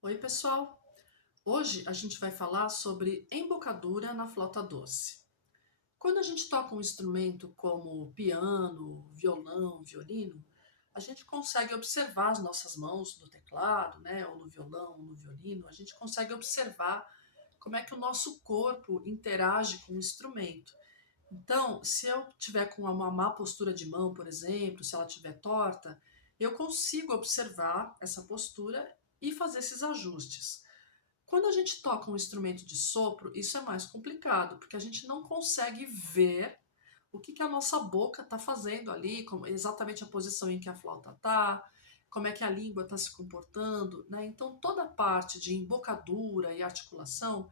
Oi, pessoal! Hoje a gente vai falar sobre embocadura na flauta doce. Quando a gente toca um instrumento como piano, violão, violino, a gente consegue observar as nossas mãos no teclado, né, ou no violão, ou no violino, a gente consegue observar como é que o nosso corpo interage com o instrumento. Então, se eu tiver com uma má postura de mão, por exemplo, se ela estiver torta, eu consigo observar essa postura e fazer esses ajustes. Quando a gente toca um instrumento de sopro, isso é mais complicado, porque a gente não consegue ver o que a nossa boca está fazendo ali, exatamente a posição em que a flauta está, como é que a língua está se comportando, né? Então toda a parte de embocadura e articulação,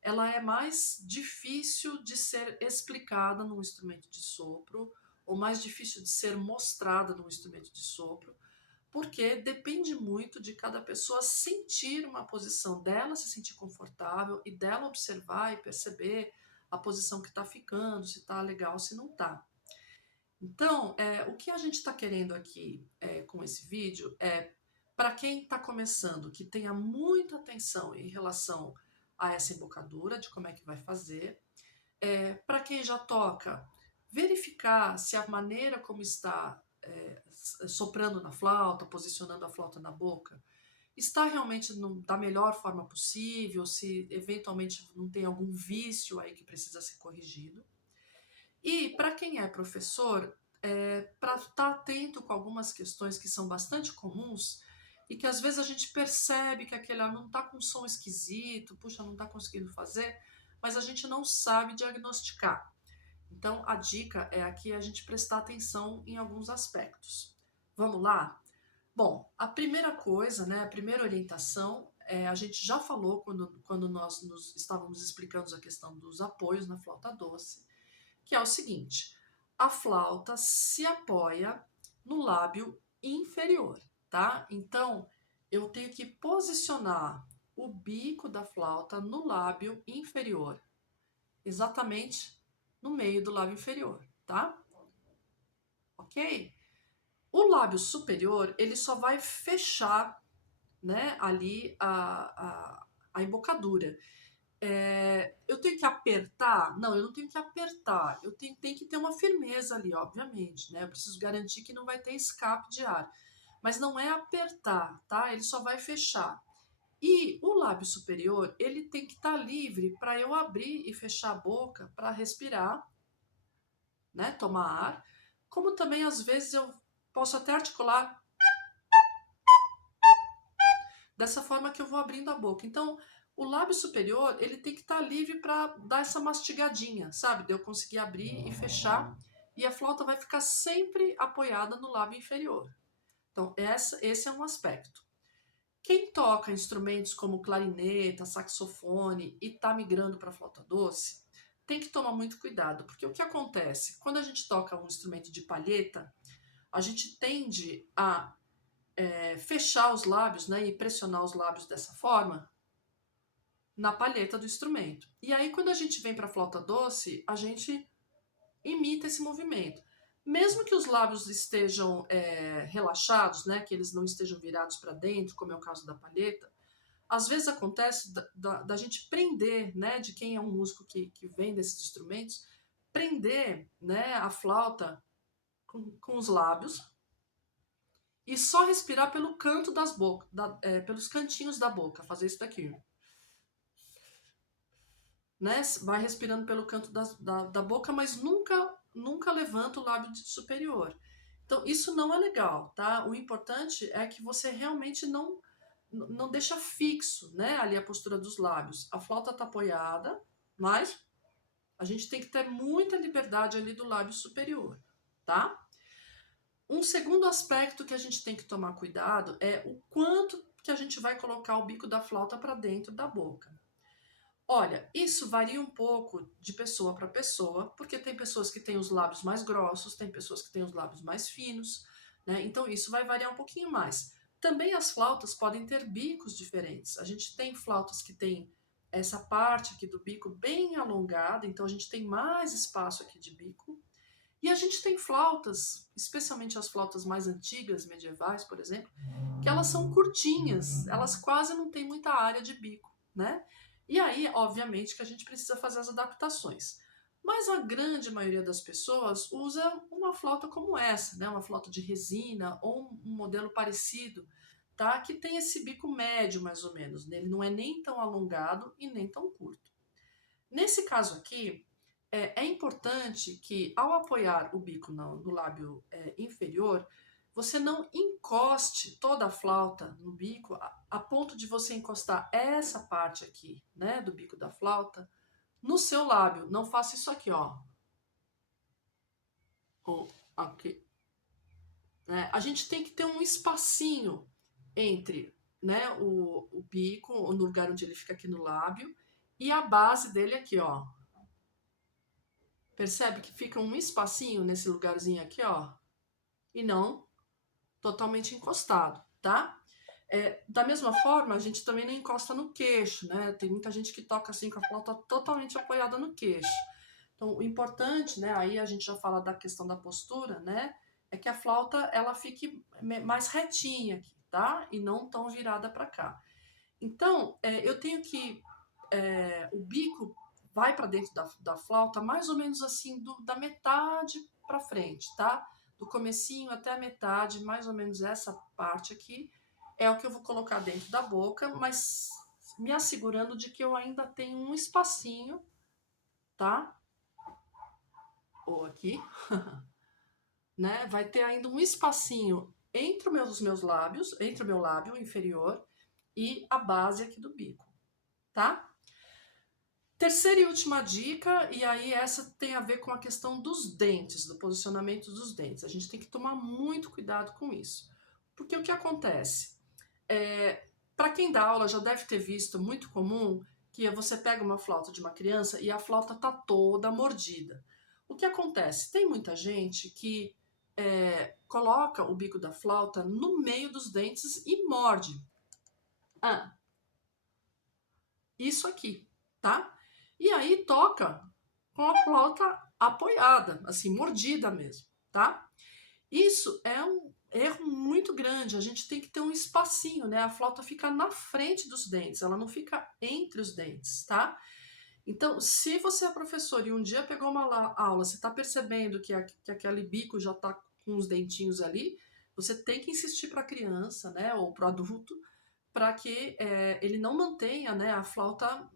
ela é mais difícil de ser explicada num instrumento de sopro, ou mais difícil de ser mostrada num instrumento de sopro, porque depende muito de cada pessoa sentir uma posição dela, se sentir confortável e dela observar e perceber a posição que está ficando, se está legal, se não está. Então, o que a gente está querendo aqui com esse vídeo é para quem está começando, que tenha muita atenção em relação a essa embocadura, de como é que vai fazer. Para quem já toca, verificar se a maneira como está soprando na flauta, posicionando a flauta na boca, está realmente da melhor forma possível, se eventualmente não tem algum vício aí que precisa ser corrigido. E para quem é professor, para estar atento com algumas questões que são bastante comuns e que às vezes a gente percebe que aquele aluno está com um som esquisito, puxa, não está conseguindo fazer, mas a gente não sabe diagnosticar. Então, a dica é aqui a gente prestar atenção em alguns aspectos. Vamos lá? Bom, a primeira coisa, né, a primeira orientação, a gente já falou quando nós estávamos explicando a questão dos apoios na flauta doce, que é o seguinte: a flauta se apoia no lábio inferior, tá? Então, eu tenho que posicionar o bico da flauta no lábio inferior, exatamente no meio do lábio inferior, tá? Ok? O lábio superior, ele só vai fechar, né, ali a embocadura. Eu tenho que apertar? Não, eu não tenho que apertar. Eu tenho que ter uma firmeza ali, obviamente, né? Eu preciso garantir que não vai ter escape de ar. Mas não é apertar, tá? Ele só vai fechar. E o lábio superior, ele tem que estar livre para eu abrir e fechar a boca para respirar, né? Tomar ar. Como também, às vezes, eu posso até articular dessa forma que eu vou abrindo a boca. Então, o lábio superior, ele tem que estar livre para dar essa mastigadinha, sabe? De eu conseguir abrir e fechar, e a flauta vai ficar sempre apoiada no lábio inferior. Então, esse é um aspecto. Quem toca instrumentos como clarineta, saxofone e está migrando para a flauta doce, tem que tomar muito cuidado, porque o que acontece? Quando a gente toca um instrumento de palheta, a gente tende a fechar os lábios, né, e pressionar os lábios dessa forma na palheta do instrumento. E aí, quando a gente vem para a flauta doce, a gente imita esse movimento. Mesmo que os lábios estejam relaxados, né, que eles não estejam virados para dentro, como é o caso da palheta, às vezes acontece da gente prender, né, de quem é um músico que vem desses instrumentos, prender, né, a flauta com os lábios e só respirar pelo canto das bocas, pelos cantinhos da boca, fazer isso daqui. Né? Vai respirando pelo canto da boca, mas nunca levanta o lábio superior. Então, isso não é legal, tá? O importante é que você realmente não deixa fixo, né, ali a postura dos lábios. A flauta está apoiada, mas a gente tem que ter muita liberdade ali do lábio superior, tá? Um segundo aspecto que a gente tem que tomar cuidado é o quanto que a gente vai colocar o bico da flauta para dentro da boca. Olha, isso varia um pouco de pessoa para pessoa, porque tem pessoas que têm os lábios mais grossos, tem pessoas que têm os lábios mais finos, né? Então isso vai variar um pouquinho mais. Também as flautas podem ter bicos diferentes. A gente tem flautas que têm essa parte aqui do bico bem alongada, então a gente tem mais espaço aqui de bico. E a gente tem flautas, especialmente as flautas mais antigas, medievais, por exemplo, que elas são curtinhas, elas quase não têm muita área de bico, né? E aí, obviamente, que a gente precisa fazer as adaptações. Mas a grande maioria das pessoas usa uma flauta como essa, né? Uma flauta de resina ou um modelo parecido, tá? Que tem esse bico médio, mais ou menos, né? Ele não é nem tão alongado e nem tão curto. Nesse caso aqui, é importante que, ao apoiar o bico no lábio inferior, você não encoste toda a flauta no bico a ponto de você encostar essa parte aqui, né, do bico da flauta, no seu lábio. Não faça isso aqui, ó. Ou aqui. Né? A gente tem que ter um espacinho entre, né, o bico, no lugar onde ele fica aqui no lábio, e a base dele aqui, ó. Percebe que fica um espacinho nesse lugarzinho aqui, ó, e não totalmente encostado, tá? Da mesma forma, a gente também não encosta no queixo, né? Tem muita gente que toca assim com a flauta totalmente apoiada no queixo. Então, o importante, né? Aí a gente já fala da questão da postura, né? É que a flauta ela fique mais retinha aqui, tá? E não tão virada para cá. Então, eu tenho que o bico vai para dentro da flauta mais ou menos assim da metade para frente, tá? Do comecinho até a metade, mais ou menos essa parte aqui é o que eu vou colocar dentro da boca, mas me assegurando de que eu ainda tenho um espacinho, tá? Ou aqui, né? Vai ter ainda um espacinho entre os meus lábios, entre o meu lábio inferior e a base aqui do bico, tá? Terceira e última dica, e aí essa tem a ver com a questão dos dentes, do posicionamento dos dentes. A gente tem que tomar muito cuidado com isso. Porque o que acontece? Para quem dá aula já deve ter visto, muito comum, que você pega uma flauta de uma criança e a flauta tá toda mordida. O que acontece? Tem muita gente que coloca o bico da flauta no meio dos dentes e morde. Ah, isso aqui, tá? E aí toca com a flauta apoiada, assim, mordida mesmo, tá? Isso é um erro muito grande. A gente tem que ter um espacinho, né? A flauta fica na frente dos dentes, ela não fica entre os dentes, tá? Então, se você é professor e um dia pegou uma aula, você está percebendo que aquele bico já está com os dentinhos ali, você tem que insistir para a criança, né, ou para o adulto, para que ele não mantenha, né, a flauta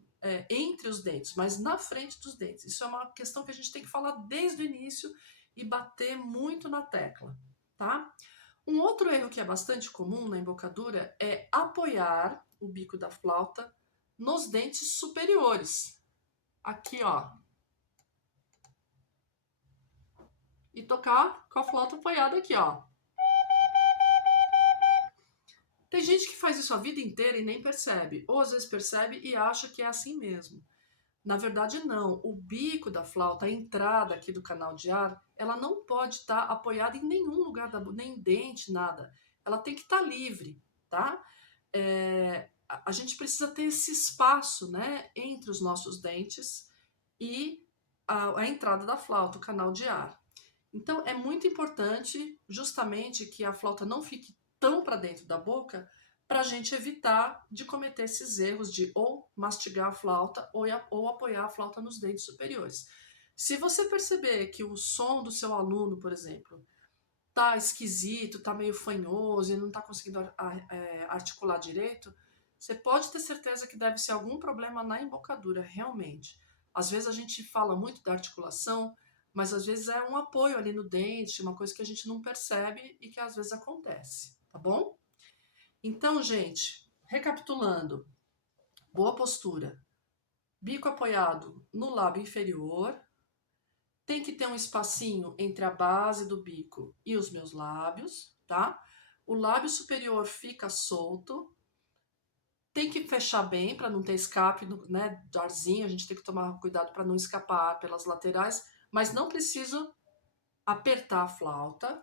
entre os dentes, mas na frente dos dentes. Isso é uma questão que a gente tem que falar desde o início e bater muito na tecla, tá? Um outro erro que é bastante comum na embocadura é apoiar o bico da flauta nos dentes superiores. Aqui, ó. E tocar com a flauta apoiada aqui, ó. Tem gente que faz isso a vida inteira e nem percebe, ou às vezes percebe e acha que é assim mesmo. Na verdade, não. O bico da flauta, a entrada aqui do canal de ar, ela não pode estar apoiada em nenhum lugar da boca, nem dente, nada. Ela tem que estar livre, tá? A gente precisa ter esse espaço, né, entre os nossos dentes e a entrada da flauta, o canal de ar. Então, é muito importante, justamente, que a flauta não fique tão para dentro da boca, para a gente evitar de cometer esses erros de ou mastigar a flauta ou apoiar a flauta nos dentes superiores. Se você perceber que o som do seu aluno, por exemplo, tá esquisito, tá meio fanhoso e não tá conseguindo articular direito, você pode ter certeza que deve ser algum problema na embocadura, realmente. Às vezes a gente fala muito da articulação, mas às vezes é um apoio ali no dente, uma coisa que a gente não percebe e que às vezes acontece, tá bom? Então, gente, recapitulando, boa postura, bico apoiado no lábio inferior, tem que ter um espacinho entre a base do bico e os meus lábios, tá? O lábio superior fica solto, tem que fechar bem para não ter escape, né, do arzinho, a gente tem que tomar cuidado para não escapar pelas laterais, mas não precisa apertar a flauta.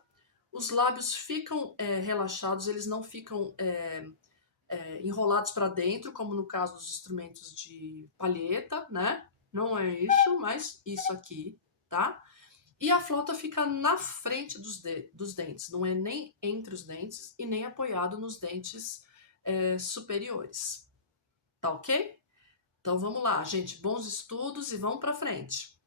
Os lábios ficam relaxados, eles não ficam enrolados para dentro, como no caso dos instrumentos de palheta, né? Não é isso, mas isso aqui, tá? E a flauta fica na frente dos dentes, não é nem entre os dentes e nem apoiado nos dentes superiores. Tá ok? Então vamos lá, gente. Bons estudos e vamos para frente.